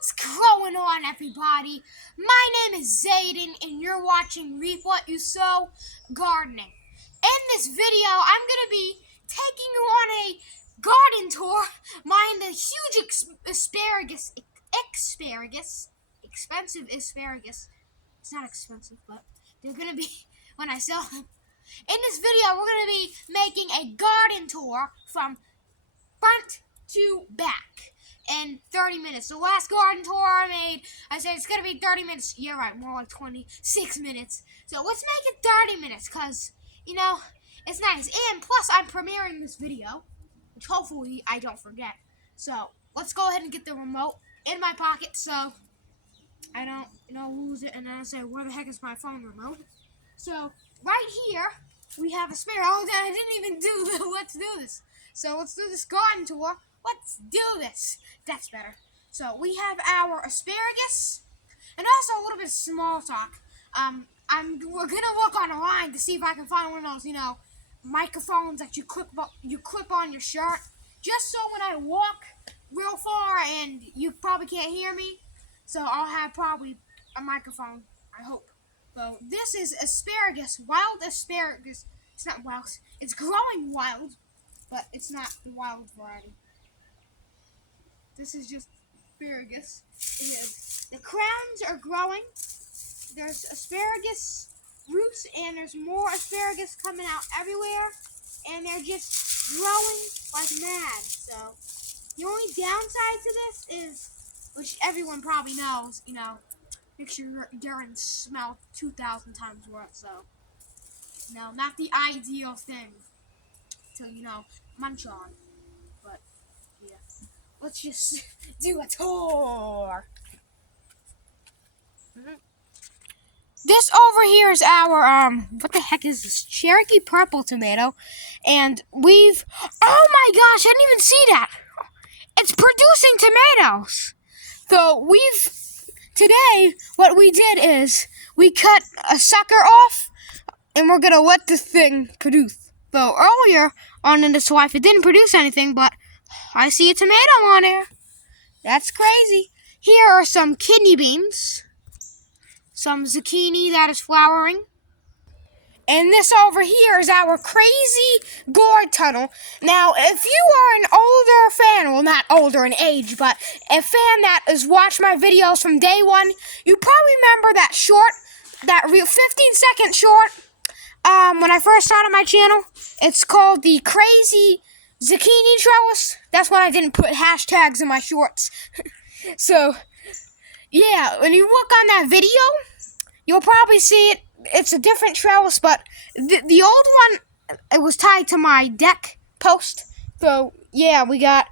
What's going on, everybody? My name is Zayden, and you're watching Reap What You Sow Gardening. In this video, I'm going to be taking you on a garden tour behind the huge expensive asparagus. It's not expensive, but they're going to be when I sell them. In this video, we're going to be making a garden tour from front to back in 30 minutes. The last garden tour I made, I said it's going to be 30 minutes. You're right, more like 26 minutes. So let's make it 30 minutes because, it's nice. And plus, I'm premiering this video, which hopefully I don't forget. So let's go ahead and get the remote in my pocket so I don't, lose it and then I say, where the heck is my phone remote? So right here, we have a spare. Oh, I didn't even do the let's do this. So let's do this garden tour. Let's do this. That's better. So we have our asparagus and also a little bit of small talk. We're gonna look online to see if I can find one of those, microphones that you clip on your shirt, just so when I walk real far and you probably can't hear me. So I'll have probably a microphone, I hope. So this is asparagus, wild asparagus. It's not wild. It's growing wild, but it's not the wild variety. This is just asparagus. The crowns are growing. There's asparagus roots, and there's more asparagus coming out everywhere, and they're just growing like mad. So the only downside to this is, which everyone probably knows, makes your urine smell 2,000 times worse. So, no, not the ideal thing to, munch on. But, yeah. Let's just do a tour. This over here is our, what the heck is this? Cherokee purple tomato. And oh my gosh, I didn't even see that. It's producing tomatoes. So today, what we did is we cut a sucker off and we're going to let this thing produce. So earlier on in this life, it didn't produce anything, but I see a tomato on there. That's crazy. Here are some kidney beans, some zucchini that is flowering. And this over here is our crazy gourd tunnel. Now, if you are an older fan, well, not older in age, but a fan that has watched my videos from day one, you probably remember that 15-second short, when I first started my channel. It's called the Crazy Zucchini Trellis. That's when I didn't put hashtags in my shorts. So, yeah, when you look on that video, you'll probably see it. It's a different trellis, but the old one, it was tied to my deck post. So, yeah, we got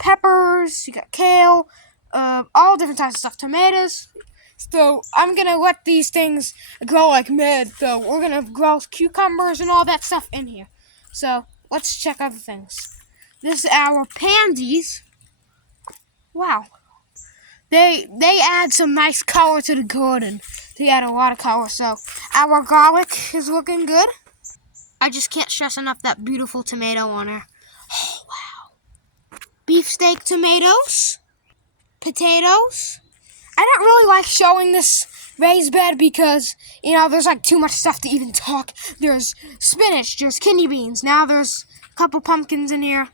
peppers, we got kale, all different types of stuff, tomatoes. So, I'm going to let these things grow like mad. So, we're going to grow cucumbers and all that stuff in here. So, let's check other things. This is our pansies. Wow. They add some nice color to the garden. They add a lot of color. So our garlic is looking good. I just can't stress enough that beautiful tomato on her. Oh, wow. Beefsteak tomatoes. Potatoes. I don't really like showing this raised bed because, there's like too much stuff to even talk. There's spinach, there's kidney beans. Now there's a couple pumpkins in here.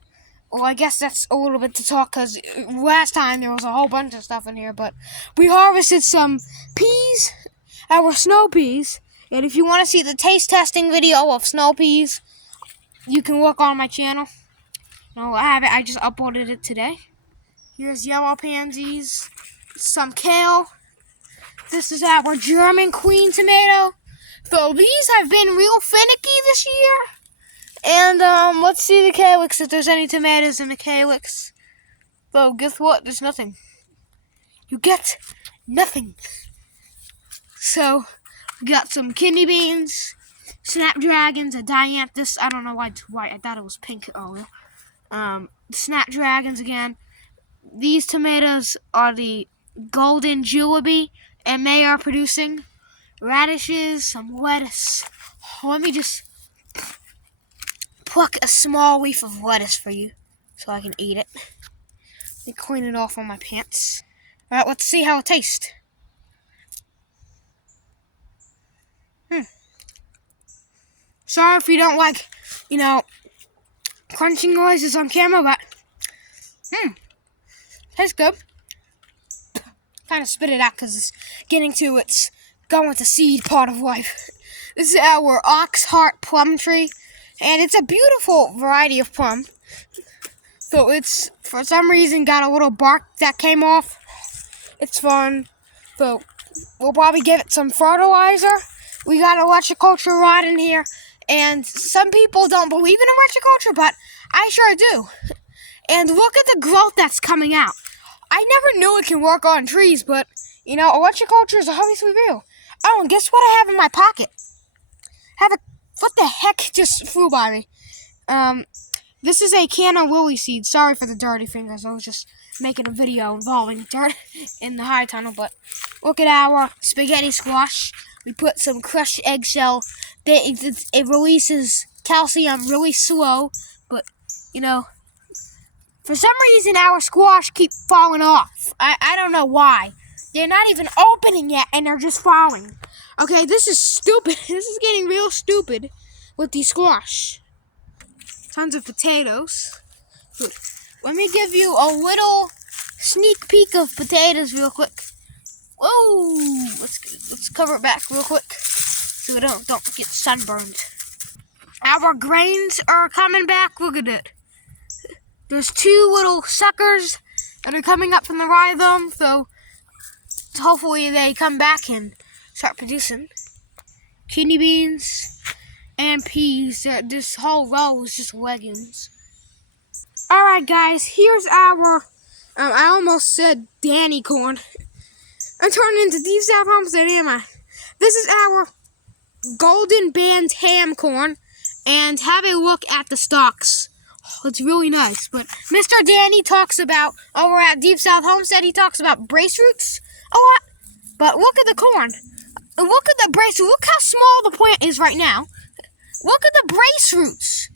Well, I guess that's a little bit to talk because last time there was a whole bunch of stuff in here, but we harvested some peas, our snow peas, and if you want to see the taste testing video of snow peas, you can look on my channel. No, I have it. I just uploaded it today. Here's yellow pansies, some kale. This is our German queen tomato. So these have been real finicky this year. And, let's see the calyx, if there's any tomatoes in the calyx. So, guess what? There's nothing. You get nothing. So, we got some kidney beans, snapdragons, a dianthus. I don't know why it's white. I thought it was pink earlier. Snapdragons again. These tomatoes are the golden julebee, and they are producing radishes, some lettuce. Let me just pluck a small leaf of lettuce for you so I can eat it. Let me clean it off on my pants. Alright, let's see how it tastes. Sorry if you don't like, crunching noises on camera, but tastes good. Kind of spit it out because it's getting to its going with the seed part of life. This is our ox heart plum tree, and it's a beautiful variety of plum. So it's, for some reason, got a little bark that came off. It's fun. So we'll probably give it some fertilizer. We got electroculture rod in here, and some people don't believe in electroculture, but I sure do. And look at the growth that's coming out. I never knew it can work on trees, but, electroculture is obviously real. Oh, and guess what I have in my pocket? What the heck just flew by me? This is a can of lily seeds. Sorry for the dirty fingers. I was just making a video involving dirt in the high tunnel, but look at our spaghetti squash. We put some crushed eggshell. It releases calcium really slow, but, for some reason our squash keep falling off. I don't know why. They're not even opening yet, and they're just falling. Okay, this is stupid. This is getting real stupid with the squash. Tons of potatoes. Good. Let me give you a little sneak peek of potatoes real quick. Whoa! Let's cover it back real quick so we don't get sunburned. Our grains are coming back. Look at it. There's two little suckers that are coming up from the rhizome, so hopefully they come back and start producing. Kidney beans and peas. This whole row is just legumes. Alright guys, here's our, I almost said Danny corn. I'm turning into Deep South Homestead, am I? This is our golden band ham corn, and have a look at the stalks. Oh, it's really nice, but Mr. Danny talks about, over at Deep South Homestead, he talks about brace roots a lot. But look at the corn. Look at the brace roots. Look how small the plant is right now. Look at the brace roots.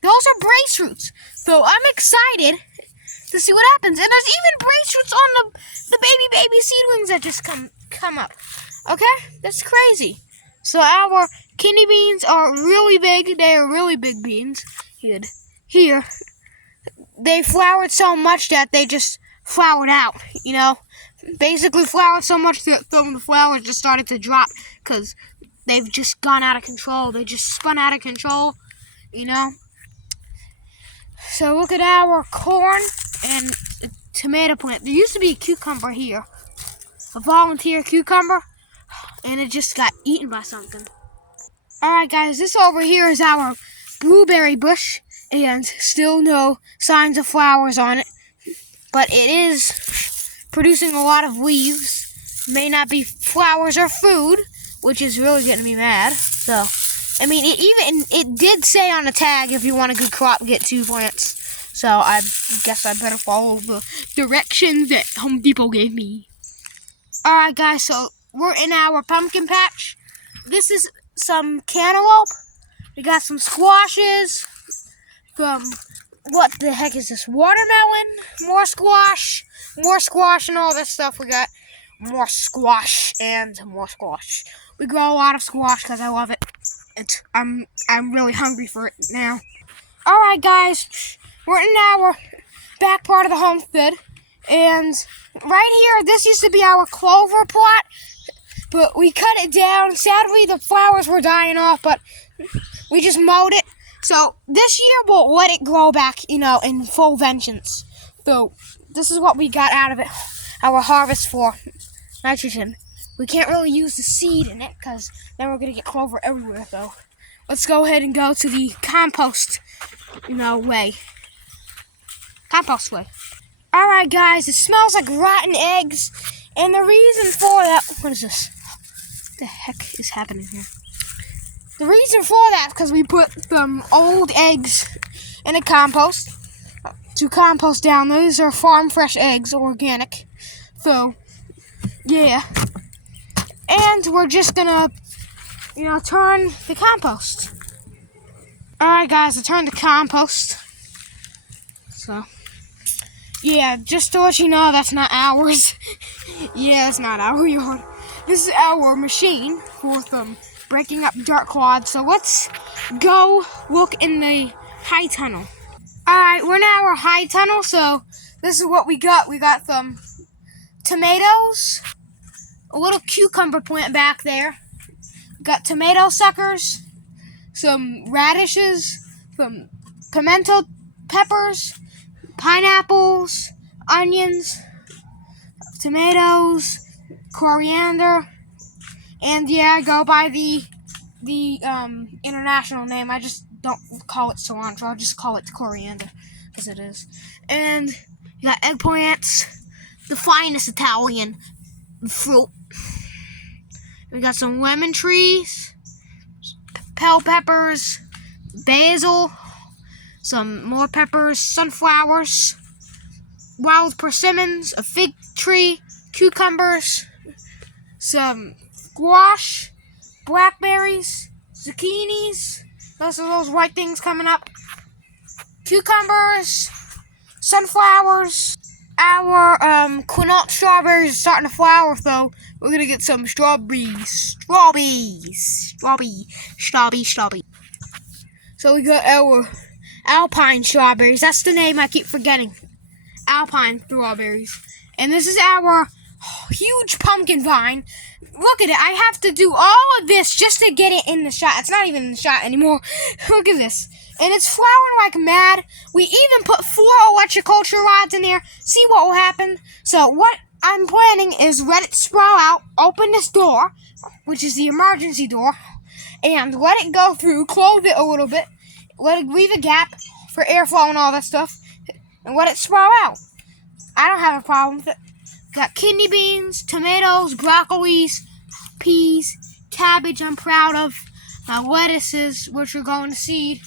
Those are brace roots. So I'm excited to see what happens. And there's even brace roots on the baby seedlings that just come up. Okay? That's crazy. So our kidney beans are really big. They are really big beans. Here. They flowered so much that they just flowered out, Basically flowered so much that some of the flowers just started to drop because they've just gone out of control. They just spun out of control, So look at our corn and tomato plant. There used to be a cucumber here, a volunteer cucumber, and it just got eaten by something. Alright guys, this over here is our blueberry bush, and still no signs of flowers on it, but it is producing a lot of leaves. May not be flowers or food, which is really getting me mad. So, it did say on the tag, if you want a good crop, get 2 plants. So I guess I better follow the directions that Home Depot gave me. Alright guys, so we're in our pumpkin patch. This is some cantaloupe. We got some squashes. What the heck is this? Watermelon, more squash, and all this stuff. We got more squash and more squash. We grow a lot of squash because I love it. I'm really hungry for it now. Alright guys, we're in our back part of the homestead, and right here, this used to be our clover plot, but we cut it down. Sadly, the flowers were dying off, but we just mowed it. So this year we'll let it grow back, in full vengeance. So this is what we got out of it, our harvest for nitrogen. We can't really use the seed in it because then we're going to get clover everywhere, though. Let's go ahead and go to the compost, way. Compost way. Alright guys, it smells like rotten eggs, and the reason for that, what is this? What the heck is happening here? The reason for that is because we put some old eggs in a compost to compost down. Those are farm fresh eggs, organic. So, yeah. And we're just gonna, turn the compost. Alright guys, I turned the compost. So, Yeah, just to let you know, that's not ours. Yeah, that's not our yard. This is our machine for breaking up dirt clods. So let's go look in the high tunnel. Alright, we're in our high tunnel, so this is what we got. We got some tomatoes, a little cucumber plant back there. We got tomato suckers, some radishes, some pimento peppers, pineapples, onions, tomatoes, coriander, and yeah, I go by the international name. I just don't call it cilantro. I'll just call it coriander, because it is. And you got eggplants, the finest Italian fruit. We got some lemon trees, bell peppers, basil, some more peppers, sunflowers, wild persimmons, a fig tree, cucumbers, some squash, blackberries, zucchinis. Those are those white things coming up. Cucumbers, sunflowers. Our quinoa strawberries are starting to flower, so we're gonna get some strawberries. Strawberry. So we got our alpine strawberries. That's the name I keep forgetting. Alpine strawberries. And this is our huge pumpkin vine. Look at it. I have to do all of this just to get it in the shot. It's not even in the shot anymore. Look at this. And it's flowering like mad. We even put 4 electroculture rods in there. See what will happen. So what I'm planning is let it sprout out, open this door, which is the emergency door, and let it go through, close it a little bit, let it leave a gap for airflow and all that stuff, and let it sprout out. I don't have a problem with it. Got kidney beans, tomatoes, broccolis, peas, cabbage I'm proud of, my lettuces, which are going to seed.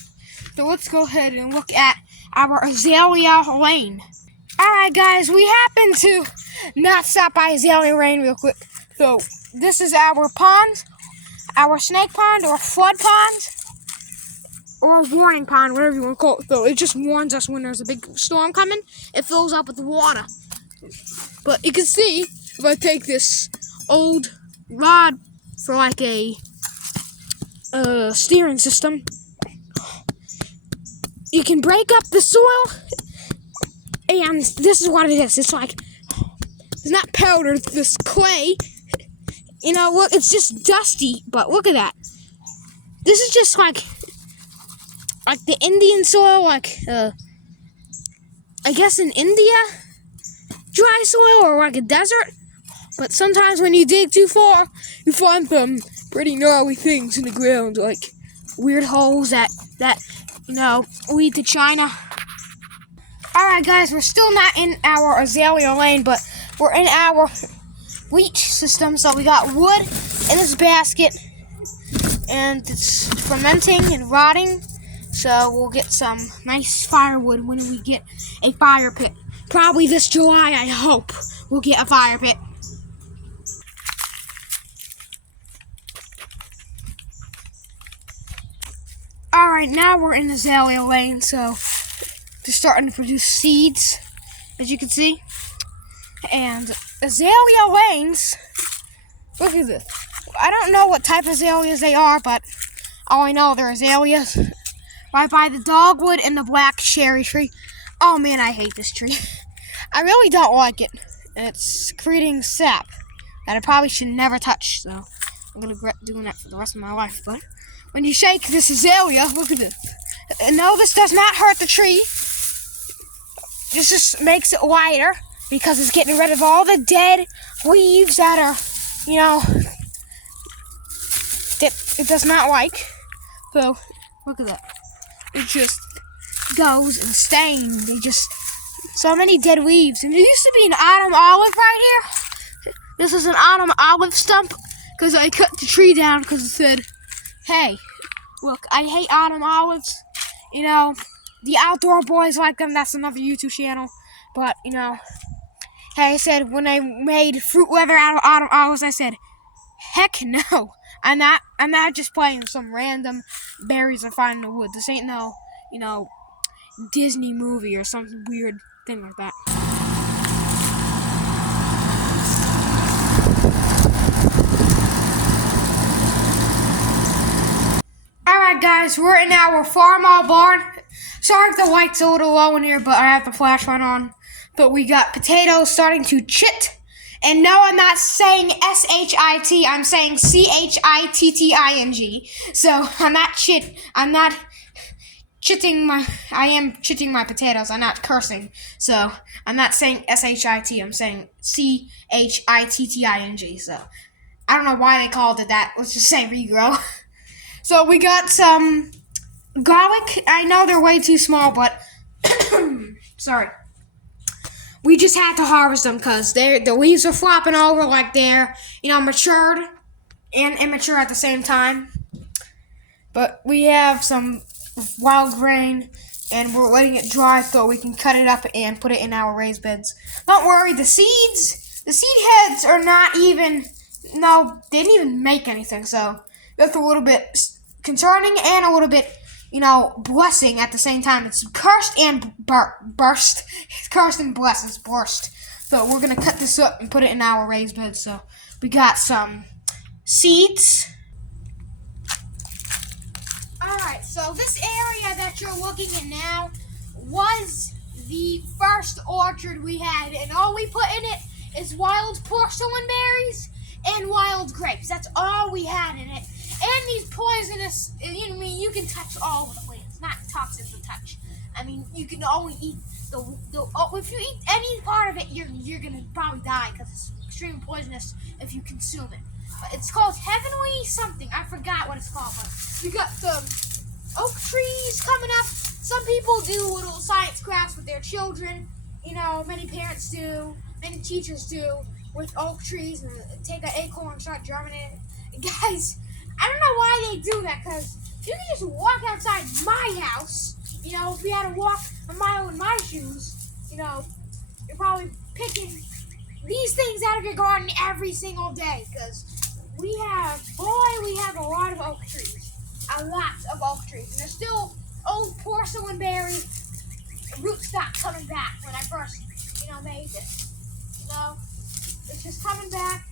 So let's go ahead and look at our azalea lane. Alright guys, we happen to not stop by azalea lane real quick. So this is our pond, our snake pond or flood pond, or a warning pond, whatever you want to call it. So it just warns us when there's a big storm coming. It fills up with water. But you can see, if I take this old rod for like a steering system, you can break up the soil, and this is what it is. It's like, it's not powder, it's this clay. You know, look, it's just dusty, but look at that. This is just like the Indian soil, I guess in India, dry soil or like a desert. But sometimes when you dig too far, you find some pretty gnarly things in the ground, like weird holes that lead to China. Alright guys, we're still not in our azalea lane, but we're in our leach system. So we got wood in this basket, and it's fermenting and rotting. So we'll get some nice firewood when we get a fire pit. Probably this July, I hope, we'll get a fire pit. Alright, now we're in azalea lane, so they're starting to produce seeds, as you can see. And azalea lanes, look at this. I don't know what type of azaleas they are, but all I know, they're azaleas. Right by the dogwood and the black cherry tree. Oh man, I hate this tree. I really don't like it. And it's creating sap that I probably should never touch, so I'm going to regret doing that for the rest of my life. But when you shake this azalea, look at this. No, this does not hurt the tree. This just makes it lighter because it's getting rid of all the dead leaves that are, that it does not like. So, look at that. It just goes and stains. So many dead leaves. And there used to be an autumn olive right here. This is an autumn olive stump because I cut the tree down because it said, hey, look, I hate autumn olives. The outdoor boys like them. That's another YouTube channel. But, hey, I said when I made fruit leather out of autumn olives, I said, heck no. I'm not just playing some random berries I find in the woods. This ain't no, Disney movie or some weird thing like that. guys, we're in our Farmall barn. Sorry if the light's a little low in here, but I have the flashlight on. But we got potatoes starting to chit. And no, I'm not saying S-H-I-T, I'm saying C-H-I-T-T-I-N-G. So I'm not I am chitting my potatoes. I'm not cursing. So I'm not saying S-H-I-T, I'm saying C-H-I-T-T-I-N-G. So I don't know why they called it that. Let's just say regrow. So we got some garlic. I know they're way too small, but sorry. We just had to harvest them because the leaves are flopping over like they're, matured and immature at the same time. But we have some wild grain, and we're letting it dry so we can cut it up and put it in our raised beds. Don't worry, the seed heads are not even, no, they didn't even make anything, so that's a little bit concerning and a little bit, blessing at the same time. It's cursed and burst. It's cursed and blessed. It's burst. So we're going to cut this up and put it in our raised bed. So we got some seeds. Alright, so this area that you're looking at now was the first orchard we had. And all we put in it is wild porcelain berries and wild grapes. That's all we had in it. And these poisonous, you can touch all of the plants, not toxic to touch. You can only eat if you eat any part of it, you're gonna probably die because it's extremely poisonous if you consume it. But it's called Heavenly something. I forgot what it's called, but we got some oak trees coming up. Some people do little science crafts with their children. Many parents do, many teachers do with oak trees, and take an acorn and start germinating. Guys, I don't know why they do that, because you can just walk outside my house. If we had to walk a mile in my shoes, you're probably picking these things out of your garden every single day, because we have a lot of oak trees. A lot of oak trees. And there's still old porcelain berry rootstock coming back when I first, made this. It's just coming back.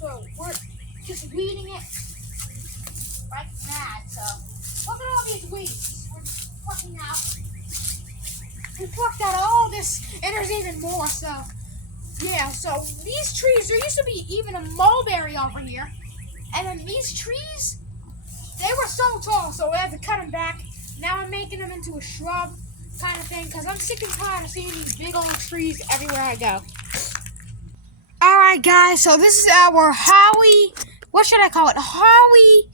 So we're just weeding it like mad. So look at all these weeds. We're just plucking out. We plucked out all this, and there's even more. So yeah. So these trees, there used to be even a mulberry over here, and then these trees, they were so tall, so we had to cut them back. Now I'm making them into a shrub kind of thing, because I'm sick and tired of seeing these big old trees everywhere I go. Alright guys, so this is our Howie, what should I call it? Howie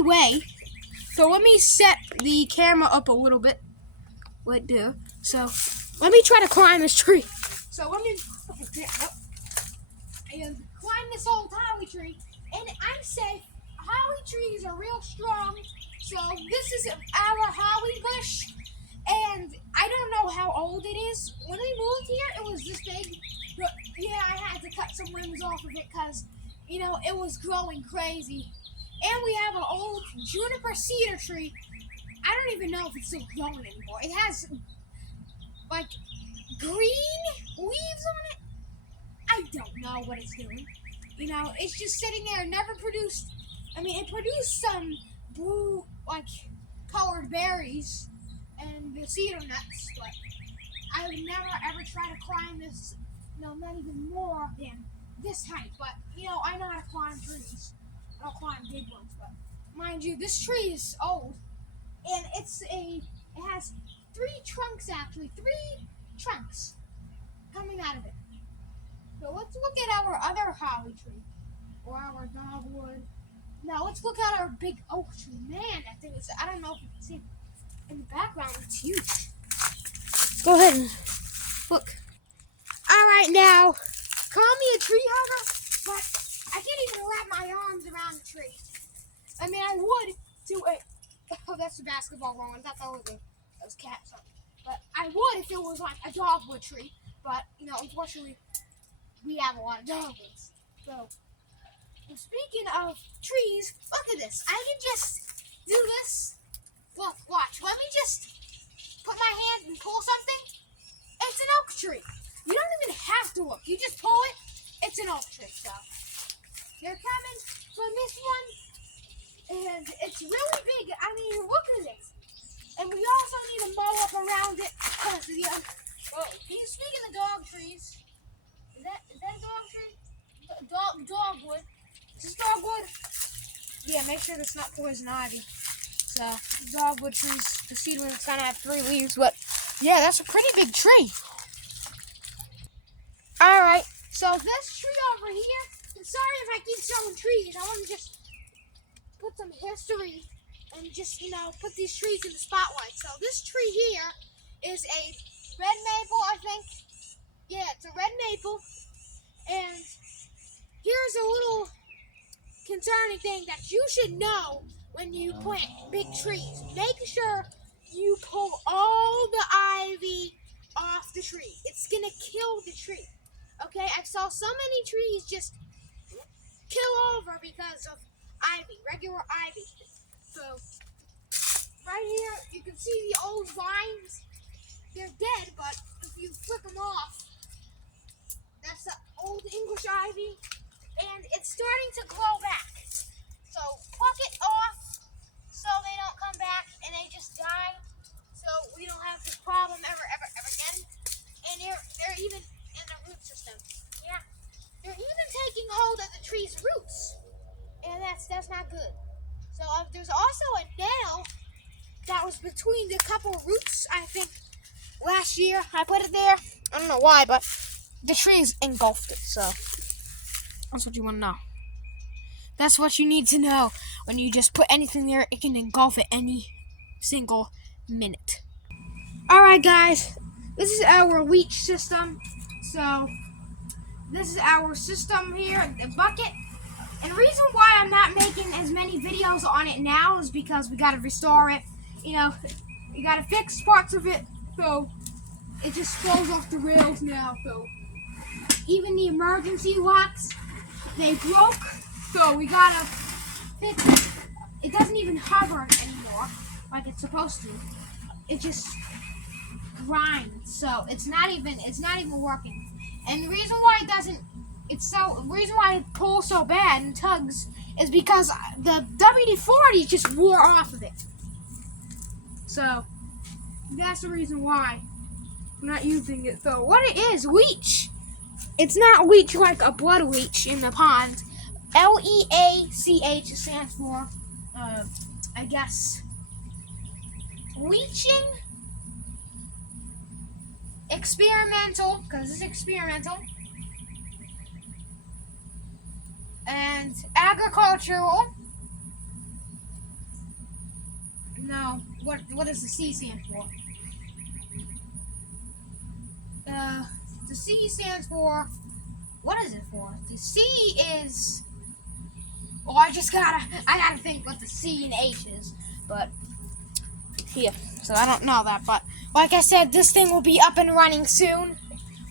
way. So let me set the camera up a little bit. So let me try to climb this tree. So let me and climb this old Howie tree, and I'm safe. Howie trees are real strong. So this is our Howie bush, and I don't know how old it is. When we moved here, it was this big. But yeah, I had to cut some limbs off of it because, it was growing crazy. And we have an old juniper cedar tree. I don't even know if it's still growing anymore. It has, green leaves on it. I don't know what it's doing. It's just sitting there, never produced. It produced some blue, colored berries and the cedar nuts, but I would never ever try to climb this, not even more than this height. But, I know how to climb trees. I don't climb big ones, but mind you, this tree is old, and it has 3 trunks, actually, 3 trunks coming out of it. So let's look at our other Howie tree, or our dogwood. Now let's look at our big oak tree. Man, that thing is, I don't know if you can see it in the background, it's huge. Go ahead and look. Alright, now, call me a tree hugger, but I can't even wrap my arms around the tree. I would do it. Oh, that's the basketball one. I thought that was cats. But I would if it was like a dogwood tree. But, unfortunately, we have a lot of dogwoods. So, speaking of trees, look at this. I can just do this. Look, watch. Let me just put my hand and pull something. It's an oak tree. You don't even have to look. You just pull it. It's an oak tree. So they're coming from this one And it's really big. I mean, look at it. And we also need to mow up around it. Whoa, can you speak of the dog trees? Is that a dog tree? Dogwood. Is this dogwood? Yeah, make sure that's not poison ivy. So, dogwood trees, the seedling's gonna have 3 leaves, but yeah, that's a pretty big tree. Alright, so this tree over here, and sorry if I keep showing trees, I want to just put some history and just, put these trees in the spotlight. So this tree here is a red maple, I think. Yeah, it's a red maple. And here's a little concerning thing that you should know when you plant big trees. Make sure you pull all the ivy off the tree. It's gonna kill the tree. Okay, I saw so many trees just kill over because of ivy, regular ivy. So right here you can see the old vines. They're dead, but if you flick them off, that's the old English ivy, and it's starting to grow back. So pluck it off so they don't come back and they just die. So we don't have this problem ever again. And they're even in the root system. Yeah, they're even taking hold of the tree's roots, and that's not good. So there's also a nail that was between the couple of roots. I think last year I put it there. I don't know why, but the trees engulfed it. So that's what you want to know. That's what you need to know. When you just put anything there, it can engulf it any single minute. Alright guys, this is our leach system. So this is our system here, the bucket. And the reason why I'm not making as many videos on it now is because we got to restore it. You got to fix parts of it, so it just flows off the rails now. So even the emergency locks, they broke, so we got to fix it. It doesn't even hover anymore like it's supposed to. It just grinds, so it's not even working. And the reason why the reason why it pulls so bad and tugs is because the WD-40 just wore off of it. So that's the reason why I'm not using it. So what it is, leech. It's not leech like a blood leech in the pond. LEACH stands for, I guess, leaching. Experimental, because it's experimental. And agricultural. No, what does the C stand for? The C stands for, what is it for? The C is, well, I gotta think what the C and H is, but here, so I don't know that, but like I said, this thing will be up and running soon,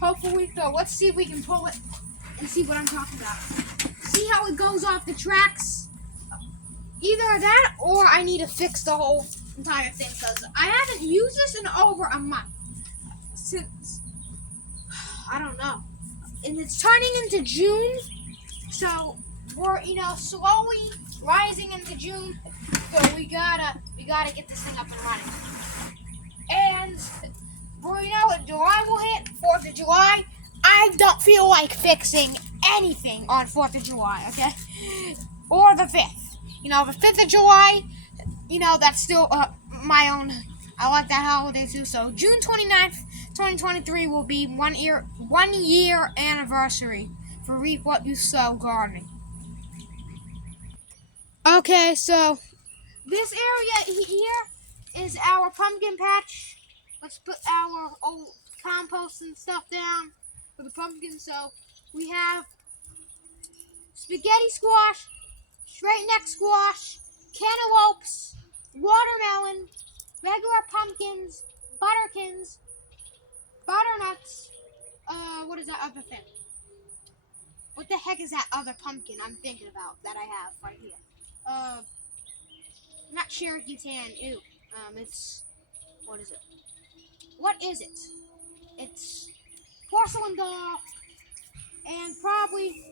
hopefully. So let's see if we can pull it and see what I'm talking about. See how it goes off the tracks? Either that or I need to fix the whole entire thing, because I haven't used this in over a month. Since, I don't know. And it's turning into June, so we're, slowly rising into June. So we gotta get this thing up and running. And before you know it, July will hit, 4th of July. I don't feel like fixing anything on 4th of July, okay? Or the 5th. The 5th of July, that's still my own. I like that holiday too. So June 29th, 2023 will be 1 year anniversary for Reap What You Sow gardening. Okay, so this area here is our pumpkin patch. Let's put our old compost and stuff down for the pumpkin. So we have spaghetti squash, straight neck squash, cantaloupes, watermelon, regular pumpkins, butterkins, butternuts. What is that other thing? What the heck is that other pumpkin I'm thinking about that I have right here? Not Cherokee Tan. Ew. It's, what is it? What is it? It's porcelain doll and probably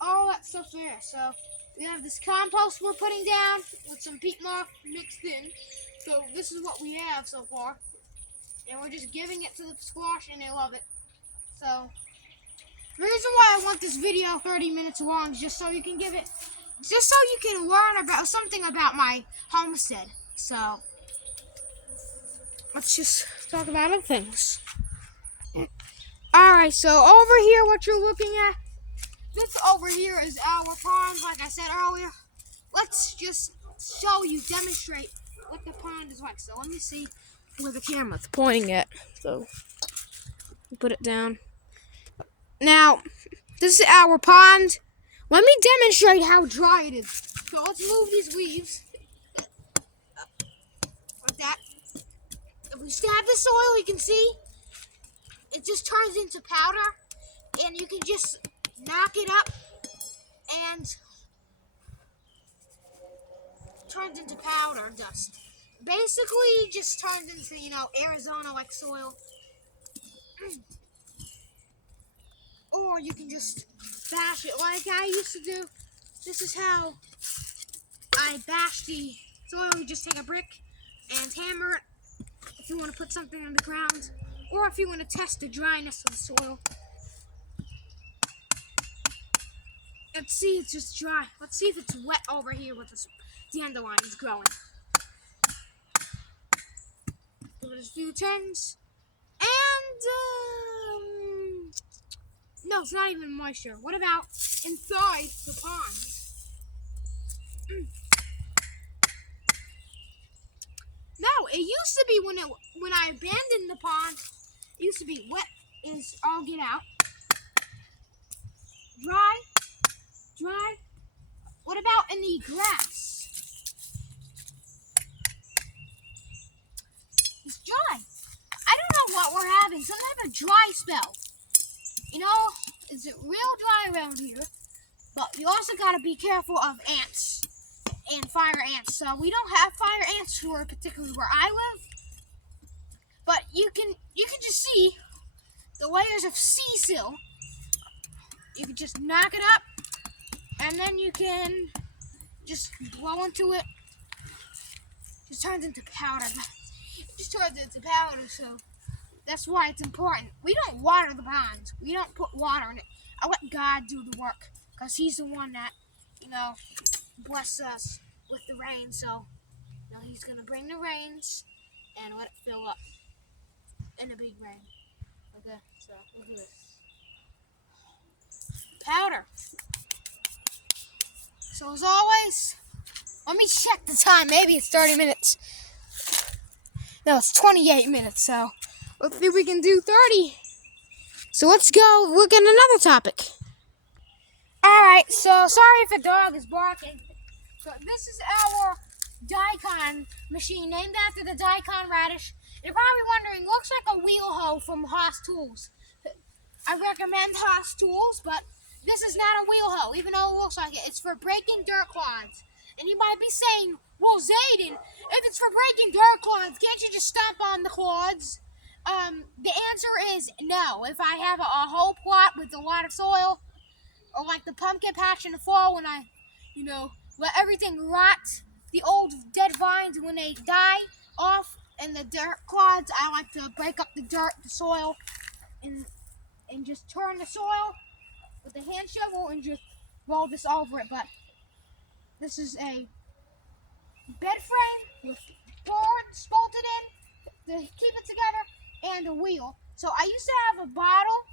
all that stuff there. So We have this compost we're putting down with some peat moss mixed in. So this is what we have so far. And we're just giving it to the squash and they love it. So the reason why I want this video 30 minutes long is just so you can learn about something about my homestead. So let's just talk about other things. Alright, so over here what you're looking at, this over here is our pond, like I said earlier. Let's just demonstrate what the pond is like. So let me see where the camera's pointing at. So put it down. Now, this is our pond. Let me demonstrate how dry it is. So let's move these leaves. Like that. If we stab the soil, you can see it just turns into powder. And you can just knock it up and turns into powder dust. Basically, just turns into, Arizona-like soil. Or you can just bash it like I used to do. This is how I bash the soil. You just take a brick and hammer it if you want to put something on the ground, or if you want to test the dryness of the soil. Let's see, it's just dry. Let's see if it's wet over here with the dandelions growing. Give it a few turns. And, no, it's not even moisture. What about inside the pond? No, it used to be when I abandoned the pond, it used to be wet as all get out. Dry. What about in the grass? It's dry. I don't know what we're having. Some type of dry spell. It's real dry around here. But you also got to be careful of ants and fire ants. So we don't have fire ants for particularly where I live. But you can just see the layers of sea sill. You can just knock it up, and then you can just blow into it. It just turns into powder. So that's why it's important. We don't water the ponds. We don't put water in it. I let God do the work, because He's the one that, bless us with the rain. So, He's going to bring the rains and let it fill up in a big rain. Okay, so we'll do this. Powder. So as always, let me check the time. Maybe it's 30 minutes. No, it's 28 minutes, so let's see if we can do 30. So let's go look at another topic. Alright, so sorry if a dog is barking. So this is our daikon machine, named after the daikon radish. You're probably wondering, looks like a wheel hoe from Haas Tools. I recommend Haas Tools, but this is not a wheel hoe, even though it looks like it. It's for breaking dirt clods. And you might be saying, well, Zayden, if it's for breaking dirt clods, can't you just stomp on the clods? The answer is no. If I have a whole plot with a lot of soil, or like the pumpkin patch in the fall when I, let everything rot, the old dead vines when they die off, and the dirt clods, I like to break up the dirt, the soil, and just turn the soil with a hand shovel and just roll this over it. But this is a bed frame with boards bolted in to keep it together and a wheel. So I used to have a bottle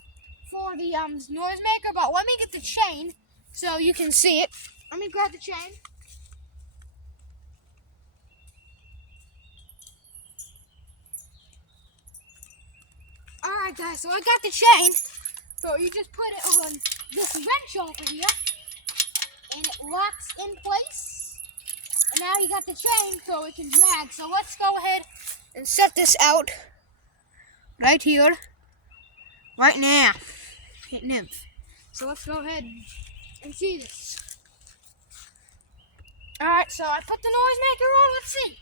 for the noisemaker, but let me get the chain so you can see it. Let me grab the chain. Alright guys, so I got the chain. So you just put it on this wrench over here, and it locks in place. And now you got the chain so it can drag. So let's go ahead and set this out right here, right now. Hit nymph. So let's go ahead and see this. Alright, so I put the noisemaker on. Let's see.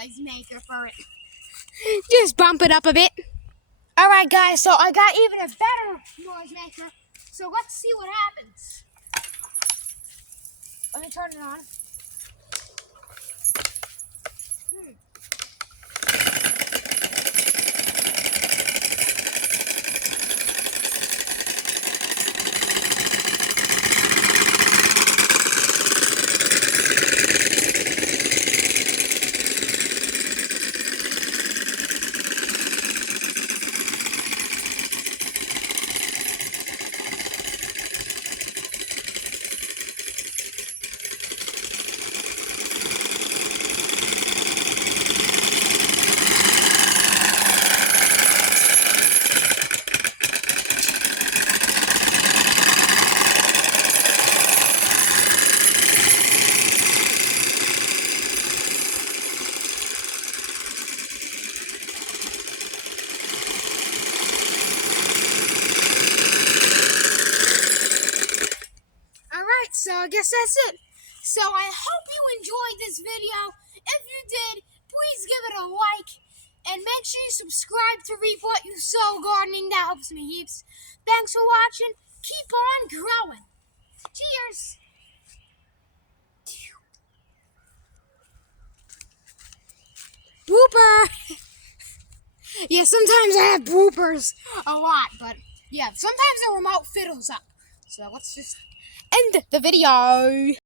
noise maker for it. Just bump it up a bit. Alright guys, so I got even a better noise maker. So let's see what happens. Let me turn it on. So I guess that's it. So I hope you enjoyed this video. If you did, please give it a like. And make sure you subscribe to Reap What You Sow Gardening. That helps me heaps. Thanks for watching. Keep on growing. Cheers. Blooper. Yeah, sometimes I have bloopers a lot. But yeah, sometimes the remote fiddles up. So let's just end the video.